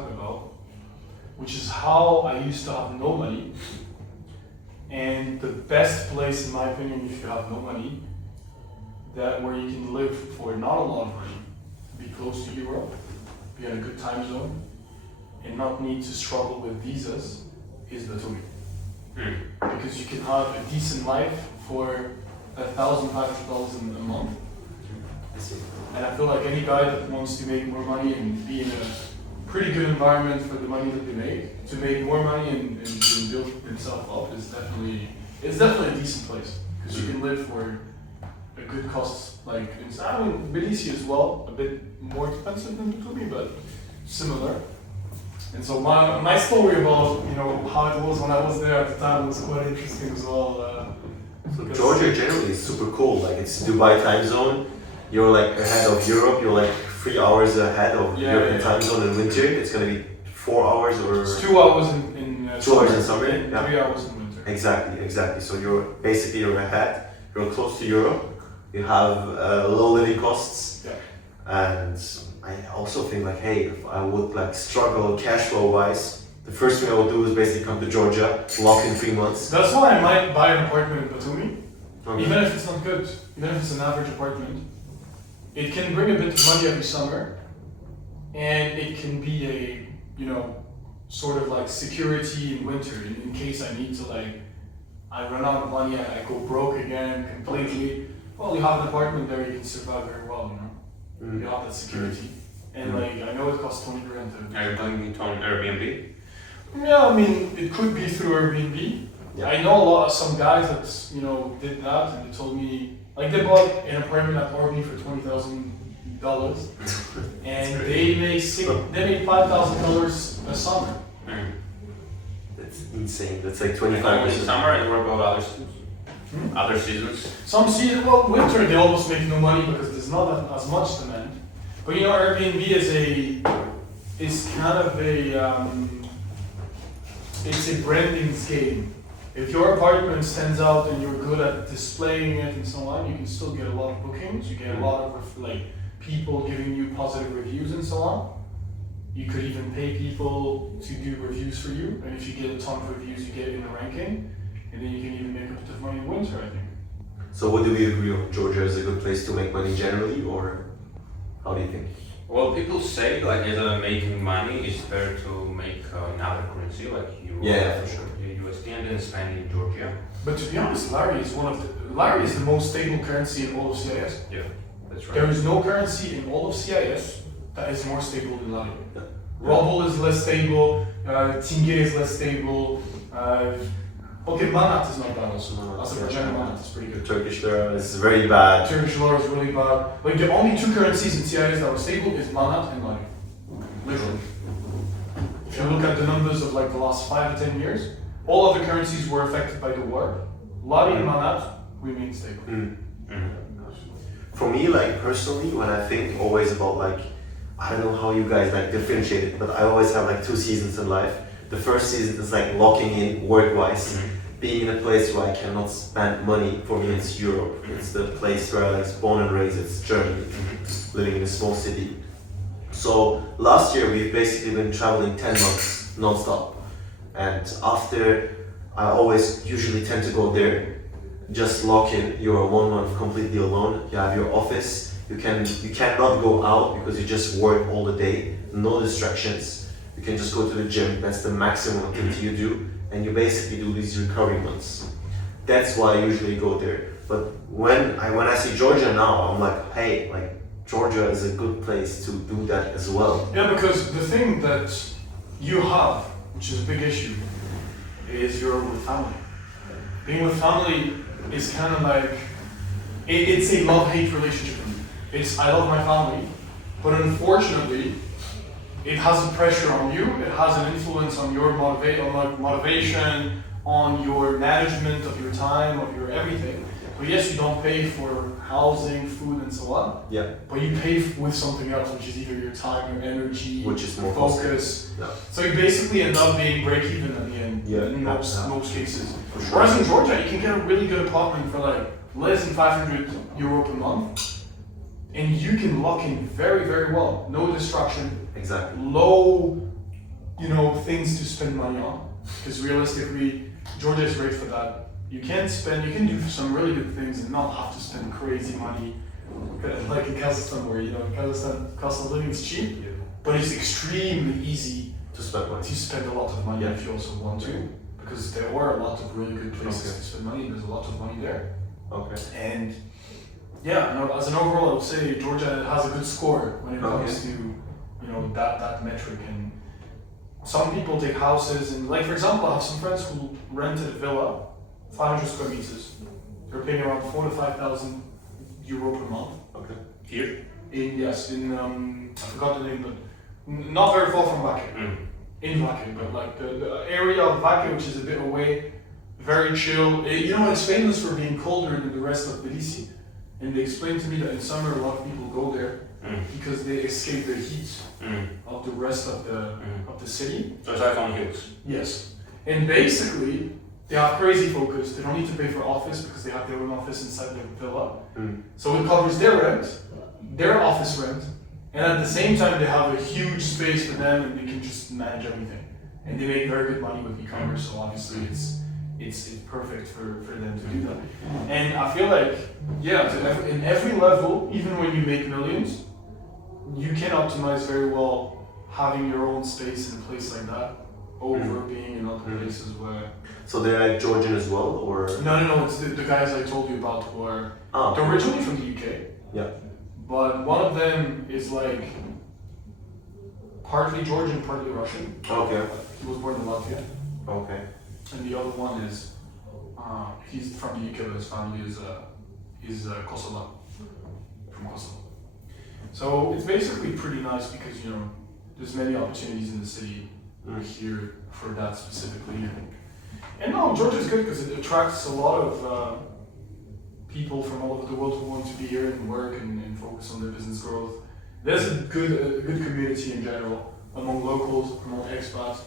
talk about, which is how I used to have no money. And the best place, in my opinion, if you have no money, that where you can live for not a lot of money, be close to Europe, be in a good time zone, and not need to struggle with visas, is Batumi. Because you can have a decent life for $1,500 a month. And I feel like any guy that wants to make more money and be in a pretty good environment for the money that they make, to make more money and build himself up is definitely a decent place. Because you can live for a good cost, like I mean Belize as well, a bit more expensive than Batumi, but similar. And so my story about how it was when I was there at the time was quite interesting as well. So Georgia generally is super cool. Like it's Dubai time zone. You're like ahead of Europe. You're like 3 hours ahead of European time zone in winter. It's gonna be 4 hours or. It's 2 hours in 2 hours in summer. And 3 hours in winter. Exactly. So you're ahead. You're close to Europe. You have low living costs. Yeah. And I also think like, hey, if I would like struggle cash flow wise, the first thing I would do is basically come to Georgia, lock in 3 months. That's why I might buy an apartment in Batumi, Okay. even if it's not good, even if it's an average apartment. It can bring a bit of money every summer, and it can be a sort of like security in winter in case I need to I run out of money, I go broke again completely. Well, you have an apartment there, you can survive very well, You have that security. And I know it costs 20 grand to. Are you going into an Airbnb? Yeah, I mean, it could be through Airbnb. Yeah. I know some guys that did that, and they told me they bought an apartment at Orby for $20,000, and they made $5,000 a summer. That's insane. That's like Only 25%. summer, and what about other seasons? Some season, winter they almost make no money because there's not as much demand. But Airbnb is kind of it's a branding scheme. If your apartment stands out and you're good at displaying it and so on, you can still get a lot of bookings. You get a lot of people giving you positive reviews and so on. You could even pay people to do reviews for you, and if you get a ton of reviews, you get in the ranking, and then you can even make a bit of money in winter, I think. So what do we agree on? Georgia is a good place to make money generally, or how do you think? Well, people say as making money is better to make another currency like euro, Yeah, for sure. USD, and then spend in Georgia. But to be honest, Lari is the most stable currency in all of CIS. Yeah, that's right. There is no currency in all of CIS that is more stable than Lari. Yeah. Ruble is less stable, Tenge is less stable, Manat is not bad also. Azerbaijani Manat is pretty good. Turkish lira is very bad. Turkish lira is really bad. The only 2 currencies in CIS that were stable is Manat and Lari. Literally. If you look at the numbers of the last 5 to 10 years, all other currencies were affected by the war. Lari and Manat remain stable. For me, personally, when I think always about I don't know how you guys differentiate it, but I always have 2 seasons in life. The first season is locking in work-wise, being in a place where I cannot spend money. For me, it's Europe. It's the place where I was born and raised. It's Germany, living in a small city. So last year we've basically been traveling 10 months non-stop, and after I always usually tend to go there, just lock in. You're 1 month completely alone. You have your office. You cannot go out because you just work all the day. No distractions. You can just go to the gym. That's the maximum activity you do, and you basically do these recovery months. That's why I usually go there. But when I see Georgia now, I'm like, hey, Georgia is a good place to do that as well. Yeah, because the thing that you have, which is a big issue, is you're with family. Being with family is kind of it's a love-hate relationship for me. I love my family, but unfortunately, it has a pressure on you. It has an influence on your motivation, on your management of your time, of your everything. But yes, you don't pay for housing, food, and so on. Yeah. But you pay with something else, which is either your time, your energy, Which is more focus. Yeah. So you basically end up being break-even at the end in most cases. Whereas in Georgia, you can get a really good apartment for less than 500 euro per month, and you can lock in very, very well. No distraction. Exactly. Low things to spend money on. Because realistically, Georgia is great for that. You can do some really good things and not have to spend crazy money. Like in Kazakhstan, where in Kazakhstan cost of living is cheap, but it's extremely easy To spend money. to spend a lot of money if you also want to. Because there are a lot of really good places to spend money, and there's a lot of money there. Okay. And as an overall, I would say Georgia has a good score when it comes to that metric. And some people take houses, and like for example, I have some friends who rented a villa, 500 square meters. They're paying around 4,000 to 5,000 euro per month. Okay. Here? In I forgot the name, but not very far from Vaque. In Vaque, but like the area of Vaque, which is a bit away, very chill. It's famous for being colder than the rest of Tbilisi. And they explained to me that in summer a lot of people go there because they escape the heat of the rest of the city. So it's like on hills. Yes. And basically, they have crazy focus. They don't need to pay for office because they have their own office inside their villa. So it covers their rent, their office rent, and at the same time they have a huge space for them and they can just manage everything. And they make very good money with e-commerce, so obviously it's perfect for them to do that. And I feel like, in every level, even when you make millions, you can optimize very well having your own space in a place like that over being in other places where... So they're like Georgian as well, or? No, it's the guys I told you about who are... They're originally from the UK. Yeah. But one of them is like partly Georgian, partly Russian. Okay. He was born in Latvia. Okay. And the other one is, he's from the UK, but his family is Kosovo, from Kosovo. So it's basically pretty nice because, there's many opportunities in the city here for that specifically. And no, Georgia's good because it attracts a lot of people from all over the world who want to be here and work and focus on their business growth. There's a good community in general among locals, among expats.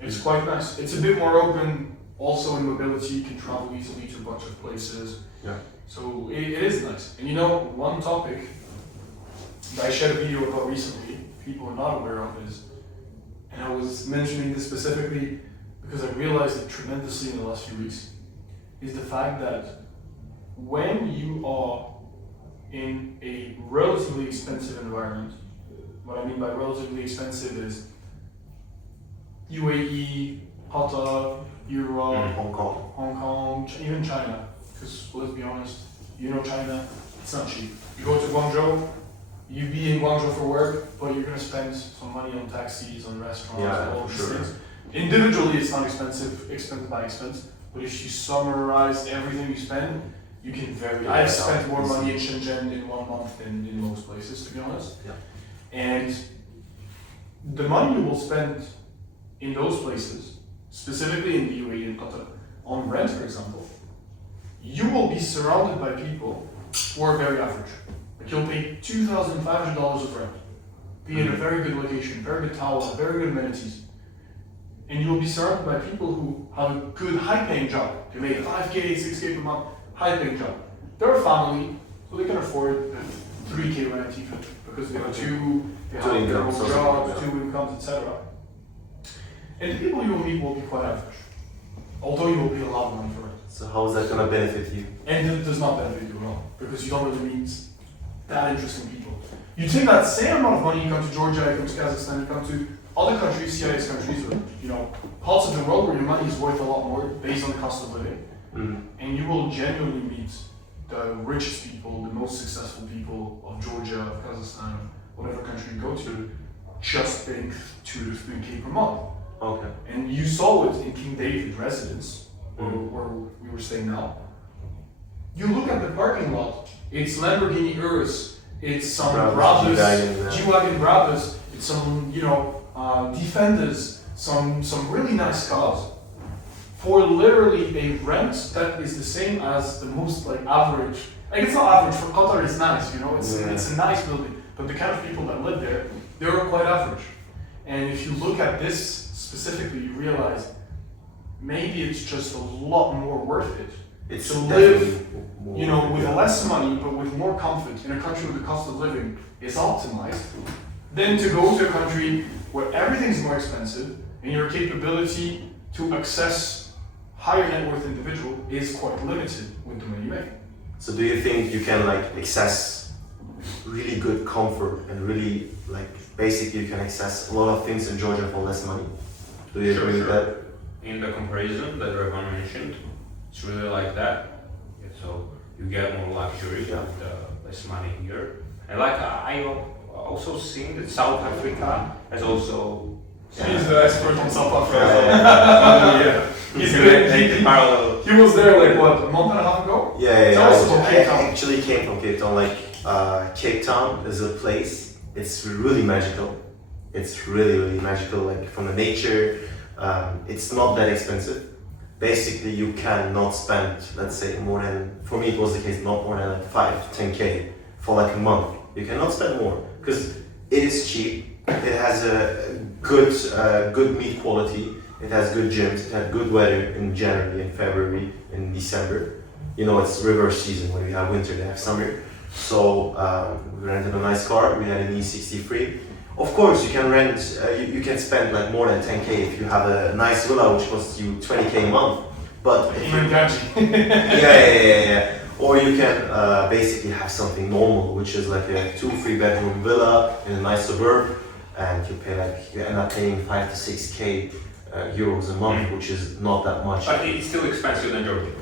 It's quite nice. It's a bit more open, also in mobility. You can travel easily to a bunch of places. Yeah. So it is nice. And one topic that I shared a video about recently, people are not aware of is, and I was mentioning this specifically because I realized it tremendously in the last few weeks, is the fact that when you are in a relatively expensive environment, what I mean by relatively expensive is UAE, Qatar, Europe, Hong Kong. Hong Kong, even China. Because let's be honest, China, it's not cheap. You go to Guangzhou, you be in Guangzhou for work, but you're gonna spend some money on taxis, on restaurants, all these things. Individually, it's not expensive, expense by expense. But if you summarize everything you spend, you can I've spent more money in Shenzhen in 1 month than in most places, to be honest. Yeah. And the money you will spend in those places, specifically in the UAE and Qatar, on rent, for example, you will be surrounded by people who are very average. Like you'll pay $2,500 of rent, be in a very good location, very good tower, very good amenities. And you'll be surrounded by people who have a good high-paying job. They make 5K, 6K per month, high-paying job. They're a family, so they can afford 3K rent even, because they have their own jobs, 2 incomes, etc. And the people you will meet will be quite average, although you will pay a lot of money for it. So how is that gonna benefit you? And it does not benefit you at all, because you don't really meet that interesting people. You take that same amount of money, you come to Georgia, you come to Kazakhstan, you come to other countries, CIS countries, or parts of the world where your money is worth a lot more based on the cost of living, and you will genuinely meet the richest people, the most successful people of Georgia, of Kazakhstan, whatever country you go to, just paying 2 to 3K per month. Okay. And you saw it in King David residence, where we were staying now. You look at the parking lot, it's Lamborghini Urus, it's some Brabus, G-Wagon Brabus, it's some, Defenders, some really nice cars, for literally a rent that is the same as the most average. Like it's not average, for Qatar it's nice, it's a nice building, but the kind of people that live there, they're quite average. And if you look at this specifically, you realize maybe it's just a lot more worth it to live, with less money but with more comfort in a country where the cost of living is optimized than to go to a country where everything's more expensive and your capability to access higher net worth individual is quite limited with the money you make. So do you think you can like access really good comfort and really like basically you can access a lot of things in Georgia for less money? Do you agree with that? In the comparison that Revan mentioned, it's really like that. Yeah, so you get more luxury with less money here. And like I also seen that South Africa has also. He's the expert on South Africa. Yeah. He's You good. can take the parallel. He was there like what, a month and a half ago? Yeah. Tell us about I Cape Town. actually came from Cape Town. Like Cape Town is a place. It's really magical. It's really magical. Like from the nature, it's not that expensive. Basically, you cannot spend, let's say, more than, for me it was the case, not more than like 5-10K for like a month. You cannot spend more because it is cheap. It has a good meat quality. It has good gyms. It had good weather in January, in February, in December. You know, it's reverse season. When we have winter, they have summer. So we rented a nice car. We had an E63. Of course, you can rent. You can spend like more than 10K if you have a nice villa, which costs you 20K a month. But if you, yeah. Or you can basically have something normal, which is like a 2-3 bedroom villa in a nice suburb, and you end up paying 5 to 6K euros a month, which is not that much. But it's still expensive than Georgia.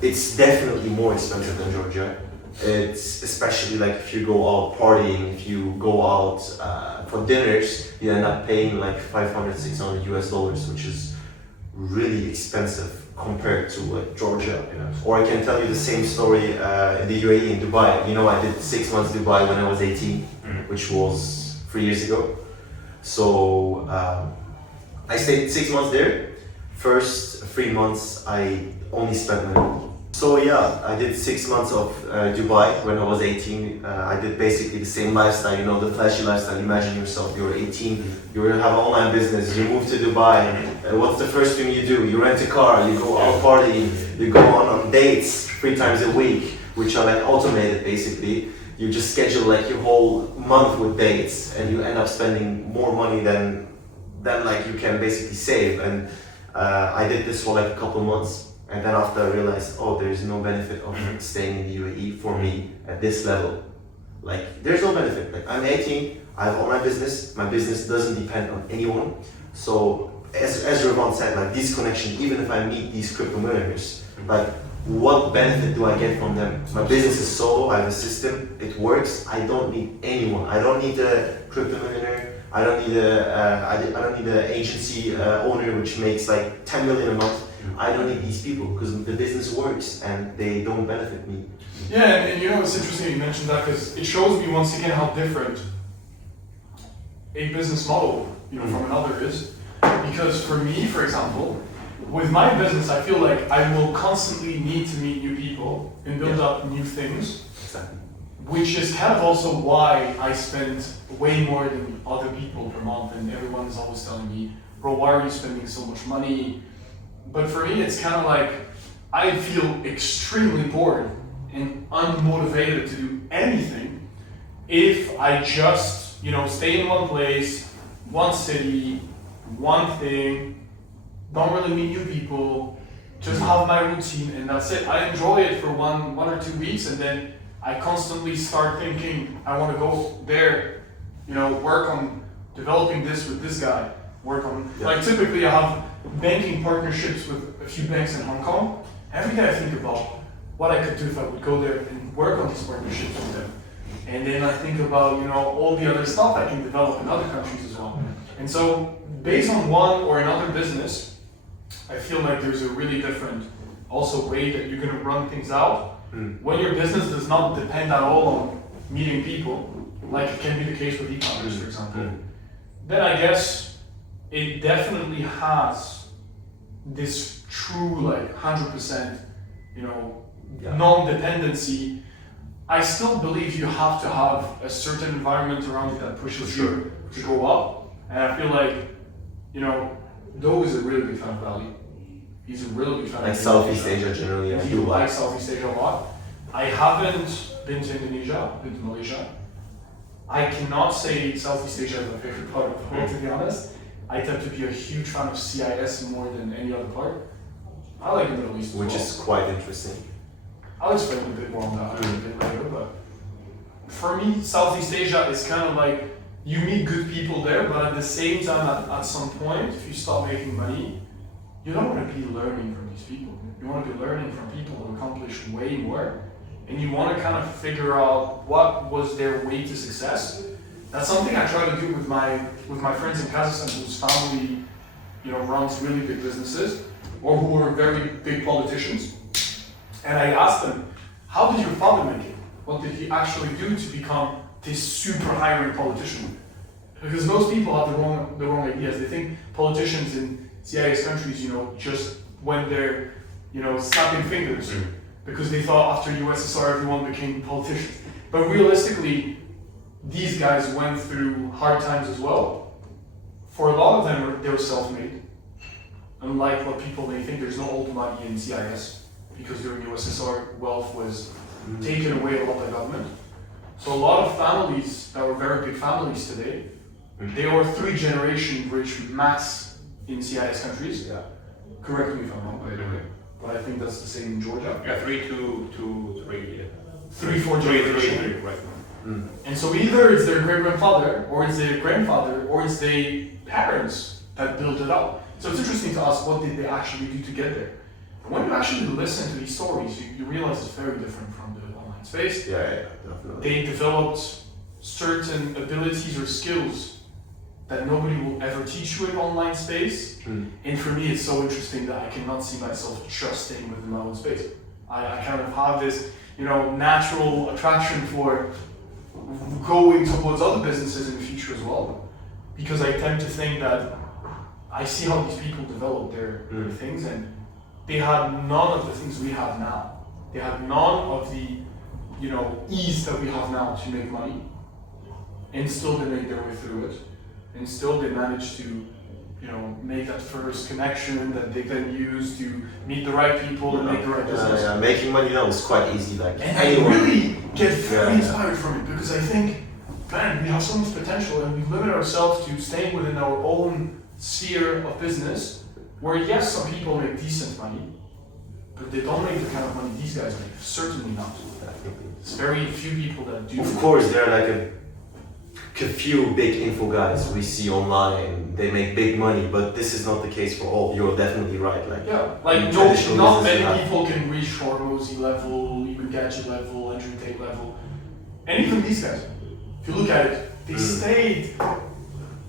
It's definitely more expensive than Georgia. It's especially like if you go out partying, if you go out for dinners, you end up paying like 500-600 US dollars, which is really expensive compared to like Georgia. Or I can tell you the same story in the UAE, in Dubai. You know, I did 6 months Dubai when I was 18, which was 3 years ago. So I stayed 6 months there. First 3 months I only spent money. So yeah, I did 6 months of Dubai when I was 18. I did basically the same lifestyle, you know, the flashy lifestyle. Imagine yourself, you're 18, you have an online business, you move to Dubai. What's the first thing you do? You rent a car, you go out partying, you go on dates 3 times a week, which are like automated basically. You just schedule like your whole month with dates and you end up spending more money than like you can basically save. And I did this for like a couple months. And then after I realized, oh, there's no benefit of staying in the UAE for me at this level. Like, there's no benefit. Like, I'm 18, I have all my business doesn't depend on anyone. So, as Revan said, like, these connections, even if I meet these crypto millionaires, like, what benefit do I get from them? My business is solo, I have a system, it works, I don't need anyone. I don't need a crypto millionaire. I don't need an agency owner which makes like 10 million a month. I don't need these people because the business works and they don't benefit me. Yeah, and you know, it's interesting you mentioned that because it shows me once again how different a business model, you know, from another is. Because for me, for example, with my business, I feel like I will constantly need to meet new people and build up new things. Exactly. Which is kind of also why I spend way more than other people per month, and everyone is always telling me, bro, why are you spending so much money? But for me, it's kind of like I feel extremely bored and unmotivated to do anything if I just, you know, stay in one place, one city, one thing, don't really meet new people, just have my routine, and that's it. I enjoy it for one or 2 weeks, and then I constantly start thinking, I want to go there, you know, work on developing this with this guy, work on, like typically I have banking partnerships with a few banks in Hong Kong. Every day I think about what I could do if I would go there and work on these partnerships with them. And then I think about, you know, all the other stuff I can develop in other countries as well. And so based on one or another business, I feel like there's a really different also way that you're gonna run things out. When your business does not depend at all on meeting people, like it can be the case with e-commerce, for example, then I guess it definitely has this true, like 100%, you know, non-dependency. I still believe you have to have a certain environment around you that pushes you to go up. And I feel like, you know, Doe is a really big fan of Bali. He's a really big fan like of Southeast Asia generally. and he likes Southeast Asia a lot. I haven't been to Indonesia, been to Malaysia. I cannot say Southeast Asia is my favorite part of the world, to be honest. I tend to be a huge fan of CIS more than any other part. I like the Middle East as Which well. is quite interesting. I'll explain a bit more on that a bit later, but for me, Southeast Asia is kind of like you meet good people there, but at the same time, at some point, if you start making money, you don't want to be learning from these people. You want to be learning from people who accomplish way more, and you want to kind of figure out what was their way to success. That's something I try to do with my friends in Kazakhstan whose family, runs really big businesses, or who are very big politicians. And I asked them, how did your father make it? What did he actually do to become this super high-rank politician? Because most people have the wrong ideas. They think politicians in CIS countries, just when they're, snapping fingers, because they thought after USSR everyone became politicians. But realistically, these guys went through hard times as well. For a lot of them, they were self-made. Unlike what people may think, there's no old money in CIS, because during USSR, wealth was taken away a lot by government. So a lot of families that were very big families today, they were 3-generation rich max in CIS countries. Yeah. Correct me if I'm wrong, by the way. But I think that's the same in Georgia. Yeah, 3, 2, 3. Yeah. 3, 4 3, generation. 3, right. And so either it's their great-grandfather, or it's their grandfather, or it's their parents that built it up. So it's interesting to ask, what did they actually do to get there? And when you actually listen to these stories, you realize it's very different from the online space. Yeah, definitely. They developed certain abilities or skills that nobody will ever teach you in online space. And for me, it's so interesting that I cannot see myself just staying within my own space. I kind of have this, natural attraction for going towards other businesses in the future as well, because I tend to think that I see how these people develop their things, and they had none of the things we have now. They had none of the, ease that we have now to make money, and still they made their way through it, and still they managed to, make that first connection that they then use to meet the right people and make the right business. Yeah, making money now is quite easy. Like And I really get very inspired from it, because I think, man, we have so much potential, and we limit ourselves to staying within our own sphere of business, where yes, some people make decent money, but they don't make the kind of money these guys make. Certainly not. There's very few people that do. Of course, there are like a few big info guys we see online. They make big money, but this is not the case for all. You're definitely right. Like Not many people can reach Hormozy level, even Gadget level, entry tape level, and even these guys. If you look at it, they stayed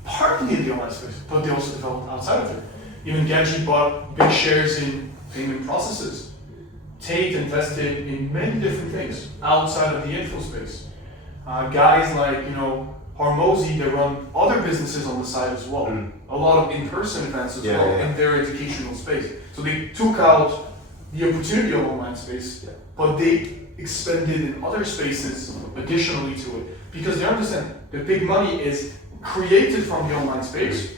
partly in the online space, but they also developed outside of it. Even Gadget bought big shares in payment processes. Tate invested in many different things outside of the info space. Guys like, Hormozy, they run other businesses on the side as well. A lot of in-person events as well in their educational space. So they took out the opportunity of online space, but they expanded in other spaces additionally to it. Because they understand the big money is created from the online space,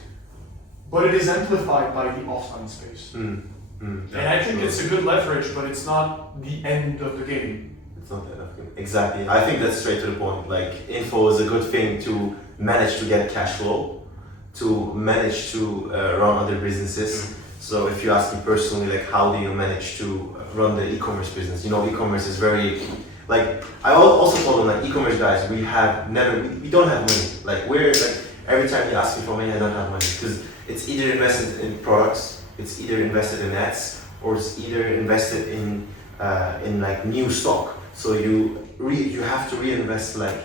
but it is amplified by the offline space. And I think it's a good leverage, but it's not the end of the game. It's not that enough. Exactly. I think that's straight to the point. Like, info is a good thing to manage to get cash flow, to manage to run other businesses. So if you ask me personally, like, how do you manage to run the e-commerce business? E-commerce is very, like, I also told them, like, e-commerce guys, we don't have money. Like, every time you ask me for money, I don't have money. Because it's either invested in products, it's either invested in ads, or it's either invested in like new stock. So you have to reinvest like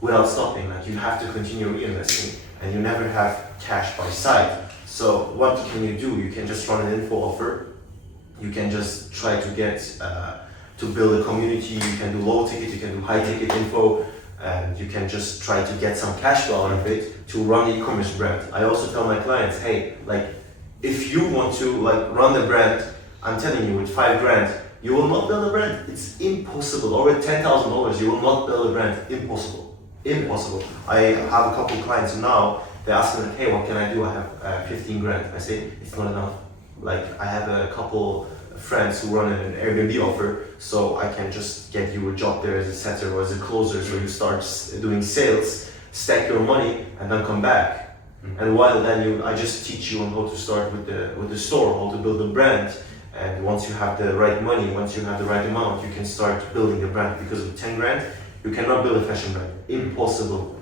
without stopping. Like, you have to continue reinvesting, and you never have cash by side. So what can you do? You can just run an info offer. You can just try to get to build a community. You can do low ticket. You can do high ticket info, and you can just try to get some cash flow out of it to run the e-commerce brand. I also tell my clients, hey, like, if you want to like run the brand, I'm telling you, with $5,000. You will not build a brand. It's impossible. Or with $10,000, you will not build a brand. Impossible. Impossible. I have a couple of clients now. They ask me, like, hey, what can I do? I have $15,000. I say, it's not enough. Like, I have a couple friends who run an Airbnb offer, so I can just get you a job there as a setter or as a closer. So you start doing sales stack your money, and then come back. And while then I just teach you on how to start with the store, how to build a brand. And once you have the right money, once you have the right amount, you can start building a brand. Because with 10 grand, you cannot build a fashion brand. Impossible.